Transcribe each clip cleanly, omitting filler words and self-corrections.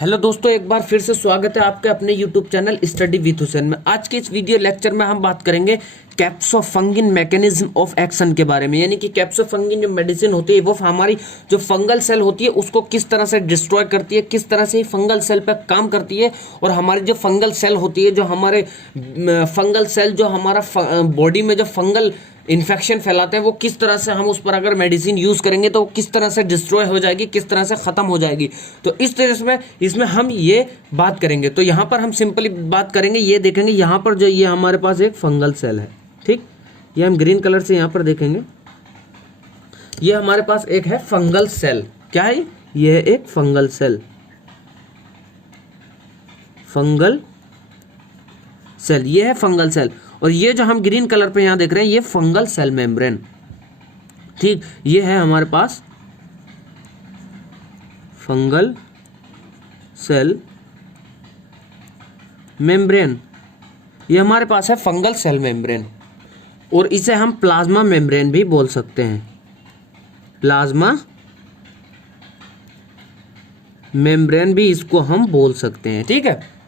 Hello दोस्तों, एक बार फिर से स्वागत है आपके अपने YouTube channel study with Hussain में। आज के इस वीडियो लेक्चर में हम बात करेंगे कैप्सोफंगिन मैकेनिज्म ऑफ एक्शन के बारे में। यानी कि कैप्सोफंगिन जो मेडिसिन होती है वो हमारी जो फंगल सेल होती है उसको किस तरह से डिस्ट्रॉय करती है, किस तरह से फंगल सेल पर काम करती है, और हमारी जो फंगल सेल होती है, जो हमारे फंगल सेल जो हमारा बॉडी में जो फंगल इन्फेक्शन फैलाते हैं वो किस तरह से हम उस पर अगर मेडिसिन यूज करेंगे तो किस तरह से डिस्ट्रॉय हो जाएगी, किस तरह से खत्म हो जाएगी। तो इस तरह से इसमें हम ये बात करेंगे। तो यहाँ पर हम सिंपली बात करेंगे, ये देखेंगे यहाँ पर जो ये हमारे पास एक फंगल सेल है, ठीक। ये हम ग्रीन कलर से यहाँ पर देखेंगे, ये हमारे पास एक है फंगल सेल। क्या है ये? है एक फंगल सेल, फंगल सेल, ये है फंगल सेल। और ये जो हम ग्रीन कलर पे यहां देख रहे हैं ये फंगल सेल मेम्ब्रेन, ठीक। ये है हमारे पास फंगल सेल मेम्ब्रेन, ये हमारे पास है फंगल सेल मेम्ब्रेन। और इसे हम प्लाज्मा मेम्ब्रेन भी बोल सकते हैं, प्लाज्मा मेम्ब्रेन भी इसको हम बोल सकते हैं, ठीक है।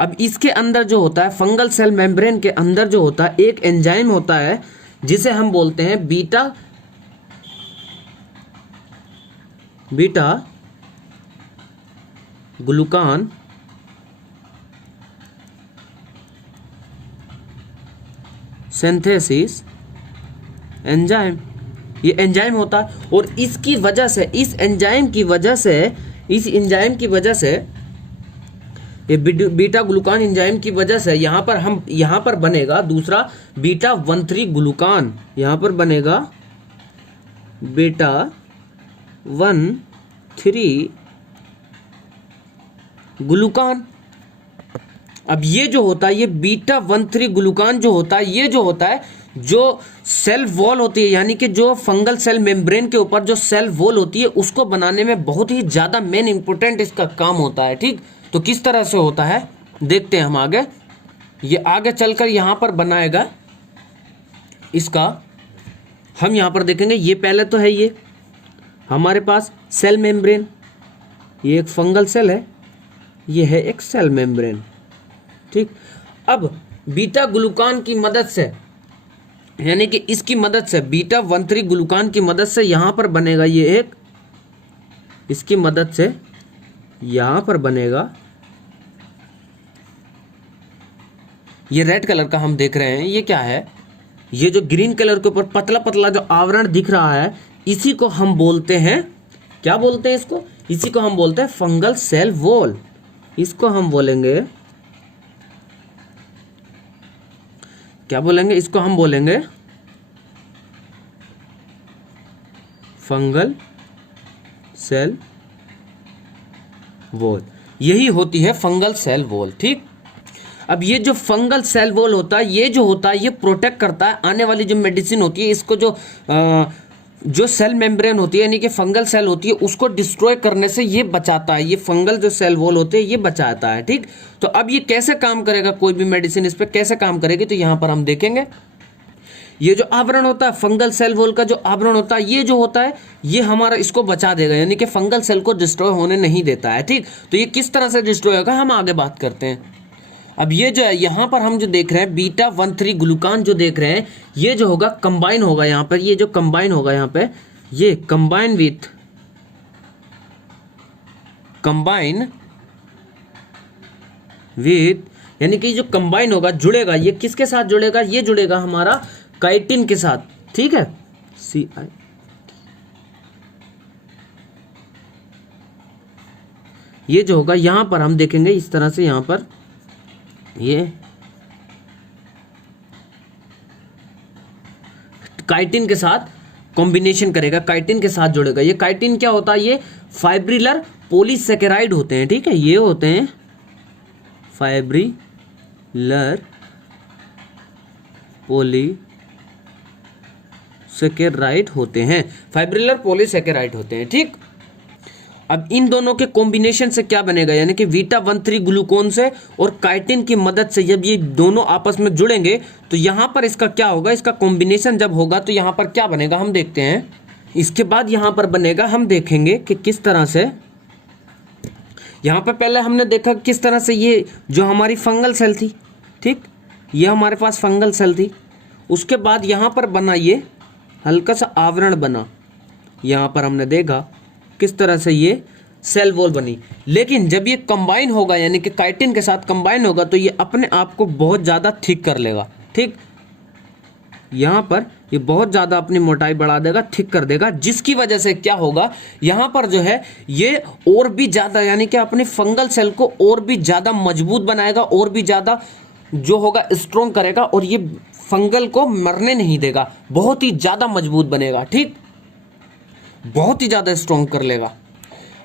अब इसके अंदर जो होता है फंगल सेल मेम्ब्रेन के अंदर जो होता है एक एंजाइम होता है जिसे हम बोलते हैं बीटा ग्लूकान सिंथेसिस एंजाइम। ये एंजाइम होता है और इसकी वजह से, इस एंजाइम की वजह से ये बीटा ग्लूकान एंजाइम की वजह से यहाँ पर बनेगा दूसरा बीटा 1,3 ग्लूकान। यहाँ पर बनेगा बीटा 1,3 ग्लूकान। अब ये जो होता है, ये बीटा 1,3 ग्लूकान जो होता है, ये जो होता है जो सेल वॉल होती है, यानी कि जो फंगल सेल मेम्ब्रेन के ऊपर जो सेल वॉल होती है उसको बनाने में बहुत ही ज्यादा मेन इंपॉर्टेंट इसका काम होता है, ठीक। तो किस तरह से होता है देखते हैं हम आगे। ये आगे चलकर यहां पर बनाएगा इसका, हम यहां पर देखेंगे। ये पहले तो है ये हमारे पास सेल मेम्ब्रेन, ये एक फंगल सेल है, ये है एक सेल मेम्ब्रेन, ठीक। अब बीटा ग्लूकान की मदद से, यानी कि इसकी मदद से, बीटा 1,3 ग्लूकान की मदद से यहां पर बनेगा ये एक, इसकी मदद से यहां पर बनेगा ये रेड कलर का हम देख रहे हैं। ये क्या है? ये जो ग्रीन कलर के ऊपर पतला पतला जो आवरण दिख रहा है इसी को हम बोलते हैं, क्या बोलते हैं इसको? इसी को हम बोलते हैं फंगल सेल वॉल। इसको हम बोलेंगे, क्या बोलेंगे? इसको हम बोलेंगे फंगल सेल वॉल। यही होती है फंगल सेल वॉल, ठीक। अब ये जो फंगल सेल वॉल होता है, ये जो होता है ये प्रोटेक्ट करता है आने वाली जो मेडिसिन होती है, इसको जो सेल मेम्ब्रेन होती है यानी कि फंगल सेल होती है उसको डिस्ट्रॉय करने से ये बचाता है। ये फंगल जो सेल वॉल होते हैं ये बचाता है, ठीक। तो अब ये कैसे काम करेगा, कोई भी मेडिसिन इस पर कैसे काम करेगी, तो यहां पर हम देखेंगे। ये जो आवरण होता है फंगल सेल वॉल का, जो आवरण होता है ये जो होता है ये हमारा इसको बचा देगा, यानी कि फंगल सेल को डिस्ट्रॉय होने नहीं देता है, ठीक। तो ये किस तरह से डिस्ट्रॉय होगा हम आगे बात करते हैं। अब ये जो है यहाँ पर हम जो देख रहे हैं बीटा 1,3 ग्लूकान जो देख रहे हैं ये जो होगा कंबाइन होगा यहाँ पर, ये जो कंबाइन होगा यहाँ पे, ये कंबाइन विथ यानी कि जो कंबाइन होगा, जुड़ेगा, ये किसके साथ जुड़ेगा? ये जुड़ेगा हमारा काइटिन के साथ, ठीक है, CI। ये जो होगा यहां पर हम देखेंगे इस तरह से, यहां पर ये काइटिन के साथ कॉम्बिनेशन करेगा, काइटिन के साथ जुड़ेगा। ये काइटिन क्या होता है? ये फाइब्रिलर पॉलीसेकेराइड होते हैं, ठीक है। ये होते हैं फाइब्रिलर पॉलीसेकेराइड होते हैं, फाइब्रिलर पॉलीसेकेराइड होते हैं, ठीक। अब इन दोनों के कॉम्बिनेशन से क्या बनेगा, यानी कि बीटा 1,3 ग्लूकोन से और काइटिन की मदद से जब ये दोनों आपस में जुड़ेंगे तो यहां पर इसका क्या होगा, इसका कॉम्बिनेशन जब होगा तो यहां पर क्या बनेगा हम देखते हैं। इसके बाद यहां पर बनेगा, हम देखेंगे कि किस तरह से यहाँ पे पहले हमने देखा किस तरह से ये जो हमारी फंगल सेल थी, ठीक, ये हमारे पास फंगल सेल थी, उसके बाद यहाँ पर बना ये हल्का सा आवरण बना, यहाँ पर हमने देखा किस तरह से ये सेल वॉल बनी। लेकिन जब ये कंबाइन होगा यानी कि काइटिन के साथ कंबाइन होगा तो ये अपने आप को बहुत ज़्यादा थिक कर लेगा, ठीक, यहाँ पर ये बहुत ज़्यादा अपनी मोटाई बढ़ा देगा, थिक कर देगा, जिसकी वजह से क्या होगा, यहाँ पर जो है ये और भी ज़्यादा यानी कि अपने फंगल सेल को और भी ज़्यादा मजबूत बनाएगा, और भी ज़्यादा जो होगा स्ट्रॉन्ग करेगा, और ये फंगल को मरने नहीं देगा, बहुत ही ज़्यादा मजबूत बनेगा, ठीक, बहुत ही ज़्यादा स्ट्रॉन्ग कर लेगा।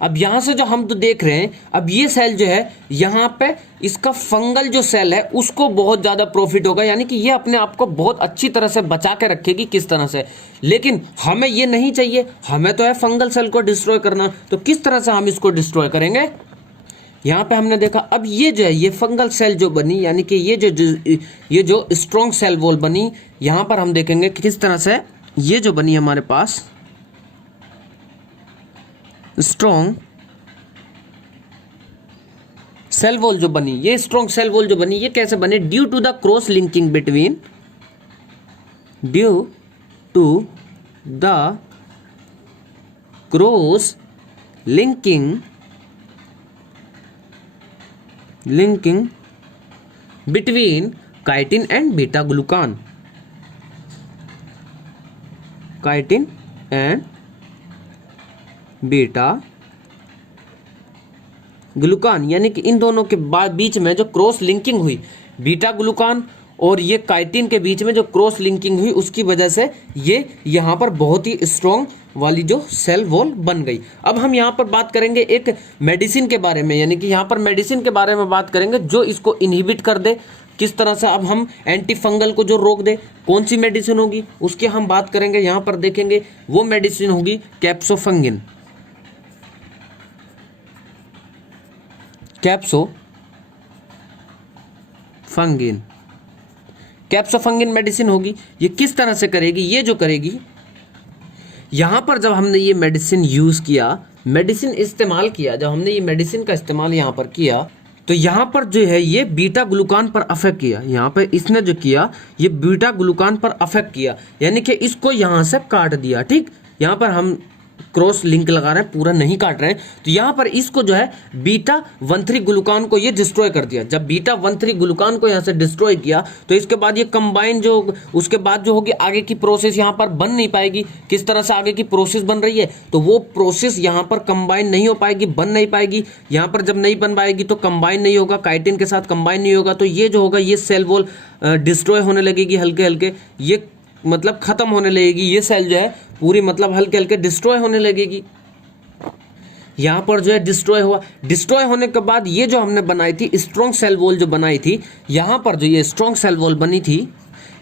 अब यहाँ से जो हम तो देख रहे हैं, अब ये सेल जो है यहाँ पे इसका फंगल जो सेल है उसको बहुत ज़्यादा प्रॉफिट होगा, यानी कि ये अपने आप को बहुत अच्छी तरह से बचा के रखेगी। किस तरह से? लेकिन हमें ये नहीं चाहिए, हमें तो है फंगल सेल को डिस्ट्रॉय करना। तो किस तरह से हम इसको डिस्ट्रॉय करेंगे? यहाँ पे हमने देखा अब ये जो है ये फंगल सेल जो बनी, यानी कि ये जो स्ट्रॉन्ग सेल वॉल बनी, यहाँ पर हम देखेंगे कि किस तरह से ये जो बनी हमारे पास स्ट्रॉन्ग सेल वॉल जो बनी, ये स्ट्रॉन्ग सेल वॉल जो बनी, ये कैसे बने? Due to the cross linking between cross linking between chitin and beta glucan, chitin and beta glucan, यानी कि इन दोनों के बीच में जो क्रॉस लिंकिंग हुई, बीटा ग्लूकान और ये काइटिन के बीच में जो क्रॉस लिंकिंग हुई, उसकी वजह से ये यहाँ पर बहुत ही स्ट्रॉन्ग वाली जो सेल वॉल बन गई। अब हम यहाँ पर बात करेंगे एक मेडिसिन के बारे में, यानी कि यहाँ पर मेडिसिन के बारे में बात करेंगे जो इसको इनहिबिट कर दे। किस तरह से अब हम एंटी फंगल को जो रोक दे, कौन सी मेडिसिन होगी उसकी हम बात करेंगे। यहाँ पर देखेंगे वो मेडिसिन होगी कैप्सोफंगिन। कैप्सोफंगिन मेडिसिन होगी। ये किस तरह से करेगी? ये जो करेगी, यहाँ पर जब हमने ये मेडिसिन यूज़ किया, मेडिसिन इस्तेमाल किया, जब हमने ये मेडिसिन का इस्तेमाल यहाँ पर किया, तो यहाँ पर जो है ये बीटा ग्लूकान पर अफेक्ट किया। यहाँ पर इसने जो किया ये बीटा ग्लूकान पर अफेक्ट किया, यानी कि इसको यहाँ से काट दिया। ठीक, यहाँ पर हम क्रॉस लिंक लगा रहे हैं, पूरा नहीं काट रहे हैं। तो यहाँ पर इसको जो है बीटा 1,3 ग्लूकान को ये डिस्ट्रॉय कर दिया। जब बीटा 1,3 ग्लूकान को यहाँ से डिस्ट्रॉय किया तो इसके बाद ये कंबाइन जो उसके बाद जो होगी आगे की प्रोसेस यहाँ पर बन नहीं पाएगी। किस तरह से आगे की प्रोसेस बन रही है, तो वो प्रोसेस यहाँ पर कंबाइन नहीं हो पाएगी, बन नहीं पाएगी। यहाँ पर जब नहीं बन पाएगी तो कंबाइन नहीं होगा, काइटिन के साथ कंबाइन नहीं होगा, तो ये जो होगा ये सेल वॉल डिस्ट्रॉय होने लगेगी हल्के हल्के, ये मतलब खत्म होने लगेगी। ये सेल जो है पूरी मतलब हल्के हल्के डिस्ट्रॉय होने लगेगी। यहाँ पर जो है डिस्ट्रॉय हुआ, डिस्ट्रॉय होने के बाद ये जो हमने बनाई थी स्ट्रॉन्ग सेल वॉल जो बनाई थी, यहाँ पर जो ये स्ट्रॉन्ग सेल वॉल बनी थी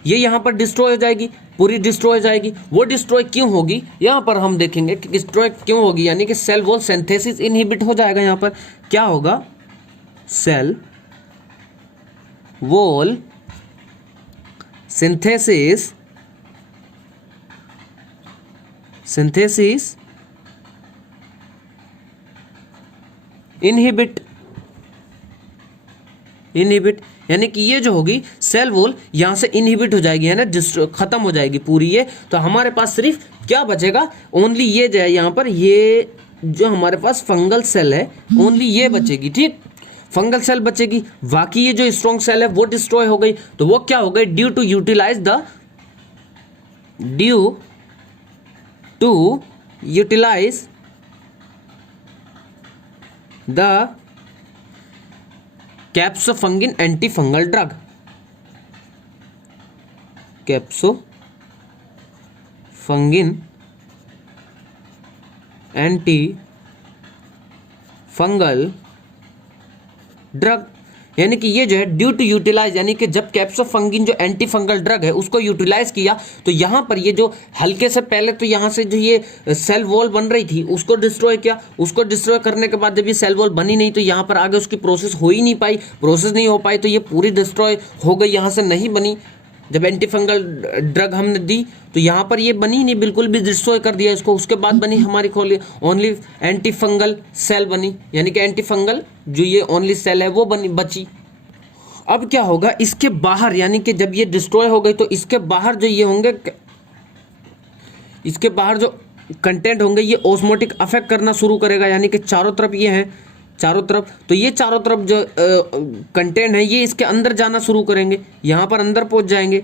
ये यहाँ पर डिस्ट्रॉय हो जाएगी, पूरी डिस्ट्रॉय हो जाएगी। वो डिस्ट्रॉय क्यों होगी यहाँ पर हम देखेंगे कि डिस्ट्रॉय क्यों होगी, यानी कि सेल वॉल सिंथेसिस इनहिबिट हो जाएगा। यहाँ पर क्या होगा, सेल वॉल सिंथेसिस इनहिबिट, यानी कि ये जो होगी सेल वॉल यहाँ से इनहिबिट हो जाएगी, है ना, खत्म हो जाएगी पूरी ये। तो हमारे पास सिर्फ क्या बचेगा, ओनली ये जो है यहाँ पर ये जो हमारे पास फंगल सेल है ओनली ये बचेगी। ठीक, फंगल सेल बचेगी, बाकी ये जो स्ट्रॉन्ग सेल है वो डिस्ट्रॉय हो गई। तो वो क्या हो गई, due to utilize the caspofungin anti fungal drug, caspofungin anti fungal drug, यानी कि ये जो है ड्यू टू यूटिलाइज, यानी कि जब कैप्सोफंगिन जो एंटी फंगल ड्रग है उसको यूटिलाइज किया तो यहाँ पर ये जो हल्के से पहले तो यहाँ से जो ये सेल वॉल बन रही थी उसको डिस्ट्रॉय किया। उसको डिस्ट्रॉय करने के बाद जब ये सेल वॉल बनी नहीं तो यहाँ पर आगे उसकी प्रोसेस हो ही नहीं पाई, प्रोसेस नहीं हो पाई तो ये पूरी डिस्ट्रॉय हो गई, यहाँ से नहीं बनी। जब एंटी फंगल ड्रग हमने दी तो यहाँ पर ये बनी नहीं, बिल्कुल भी डिस्ट्रॉय कर दिया इसको। उसके बाद बनी हमारी खोली ओनली एंटी फंगल सेल बनी, यानी कि एंटी फंगल जो ये ओनली सेल है वो बनी बची। अब क्या होगा इसके बाहर, यानी कि जब ये डिस्ट्रॉय हो गई तो इसके बाहर जो ये होंगे, इसके बाहर जो कंटेंट होंगे ये ऑस्मोटिक अफेक्ट करना शुरू करेगा, यानी कि चारों तरफ ये हैं, चारों तरफ, तो ये चारों तरफ जो कंटेंट है ये इसके अंदर जाना शुरू करेंगे, यहाँ पर अंदर पहुंच जाएंगे।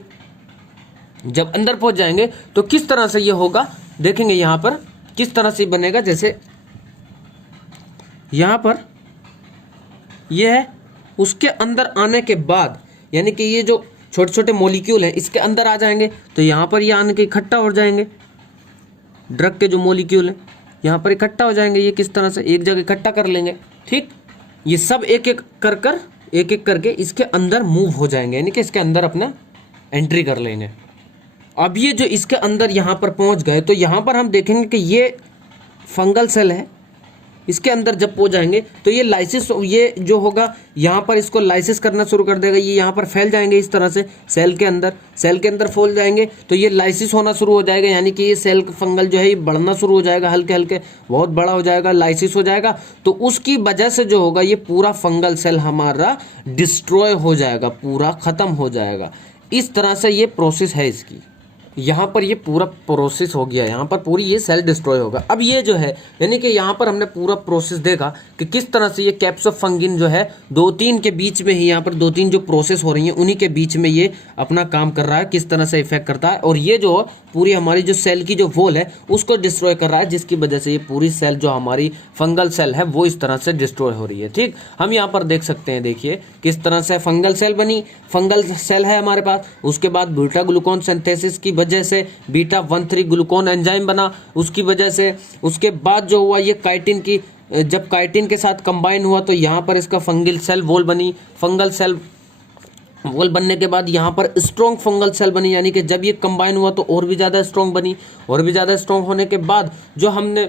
जब अंदर पहुंच जाएंगे तो किस तरह से ये होगा देखेंगे, यहाँ पर किस तरह से बनेगा। जैसे यहाँ पर ये है, उसके अंदर आने के बाद यानी कि ये जो छोटे छोटे मॉलिक्यूल हैं इसके अंदर आ जाएंगे, तो यहाँ पर ये आने के इकट्ठा हो जाएंगे। ड्रग के जो मॉलिक्यूल हैं यहाँ पर इकट्ठा हो जाएंगे, ये किस तरह से एक जगह इकट्ठा कर लेंगे। ठीक, ये सब एक एक करके इसके अंदर मूव हो जाएंगे, यानी कि इसके अंदर अपना एंट्री कर लेंगे। अब ये जो इसके अंदर यहाँ पर पहुँच गए तो यहाँ पर हम देखेंगे कि ये फंगल सेल है, इसके अंदर जब पहुंच जाएंगे तो ये लाइसिस, ये जो होगा यहाँ पर इसको लाइसिस करना शुरू कर देगा। ये यहाँ पर फैल जाएंगे इस तरह से सेल के अंदर फैल जाएंगे, तो ये लाइसिस होना शुरू हो जाएगा, यानी कि ये सेल फंगल जो है ये बढ़ना शुरू हो जाएगा, हल्के हल्के बहुत बड़ा हो जाएगा, लाइसिस हो जाएगा। तो उसकी वजह से जो होगा ये पूरा फंगल सेल हमारा डिस्ट्रॉय हो जाएगा, पूरा खत्म हो जाएगा। इस तरह से ये प्रोसेस है इसकी। यहाँ पर ये पूरा प्रोसेस हो गया, यहाँ पर पूरी ये सेल डिस्ट्रॉय होगा। अब ये जो है यानी कि यहाँ पर हमने पूरा प्रोसेस देखा कि किस तरह से ये कैप्सोफंगिन जो है 2-3 के बीच में ही, यहाँ पर 2-3 जो प्रोसेस हो रही हैं उन्हीं के बीच में ये अपना काम कर रहा है, किस तरह से इफेक्ट करता है। और ये जो पूरी हमारी जो सेल की जो वॉल है उसको डिस्ट्रॉय कर रहा है, जिसकी वजह से ये पूरी सेल जो हमारी फंगल सेल है वो इस तरह से डिस्ट्रॉय हो रही है। ठीक, हम यहाँ पर देख सकते हैं, देखिए किस तरह से फंगल सेल बनी, फंगल सेल है हमारे पास। उसके बाद बीटा ग्लूकोन सिंथेसिस की वजह से बीटा 1,3 ग्लूकोन एंजाइम बना, उसकी वजह से। उसके बाद जो हुआ ये काइटिन की, जब काइटिन के साथ कंबाइन हुआ तो यहाँ पर इसका फंगल सेल वॉल बनी। फंगल सेल वॉल बनने के बाद यहाँ पर स्ट्रॉन्ग फंगल सेल बनी, यानी कि जब ये कंबाइन हुआ तो और भी ज़्यादा स्ट्रॉन्ग बनी। और भी ज़्यादा स्ट्रॉन्ग होने के बाद जो हमने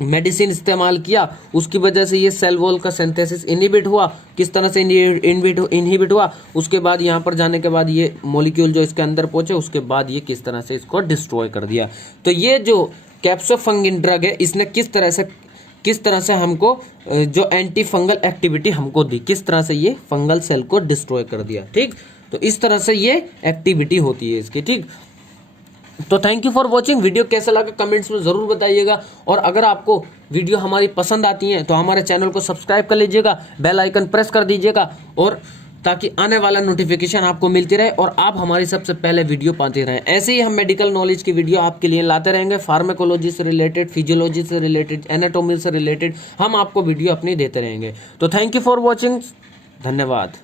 मेडिसिन इस्तेमाल किया उसकी वजह से ये सेल वॉल का सिंथेसिस इनहिबिट हुआ। किस तरह से इनहिबिट हुआ, उसके बाद यहाँ पर जाने के बाद ये मॉलिक्यूल जो इसके अंदर पहुंचे उसके बाद ये किस तरह से इसको डिस्ट्रॉय कर दिया। तो ये जो कैप्सोफंगिन ड्रग है इसने किस तरह से हमको जो एंटी फंगल एक्टिविटी हमको दी, किस तरह से ये फंगल सेल को डिस्ट्रॉय कर दिया। ठीक, तो इस तरह से ये एक्टिविटी होती है इसकी। ठीक, तो thank you for watching. Video कैसा लगा कमेंट्स में ज़रूर बताइएगा, और अगर आपको वीडियो हमारी पसंद आती है तो हमारे चैनल को सब्सक्राइब कर लीजिएगा, बेल आइकन प्रेस कर दीजिएगा, और ताकि आने वाला नोटिफिकेशन आपको मिलती रहे और आप हमारी सबसे पहले वीडियो पाते रहें। ऐसे ही हम मेडिकल नॉलेज की वीडियो आपके लिए लाते रहेंगे, फार्माकोलॉजी से रिलेटेड, फिजियोलॉजी से रिलेटेड, एनाटॉमी से रिलेटेड हम आपको वीडियो अपनी देते रहेंगे। तो थैंक यू फॉर वॉचिंग, धन्यवाद।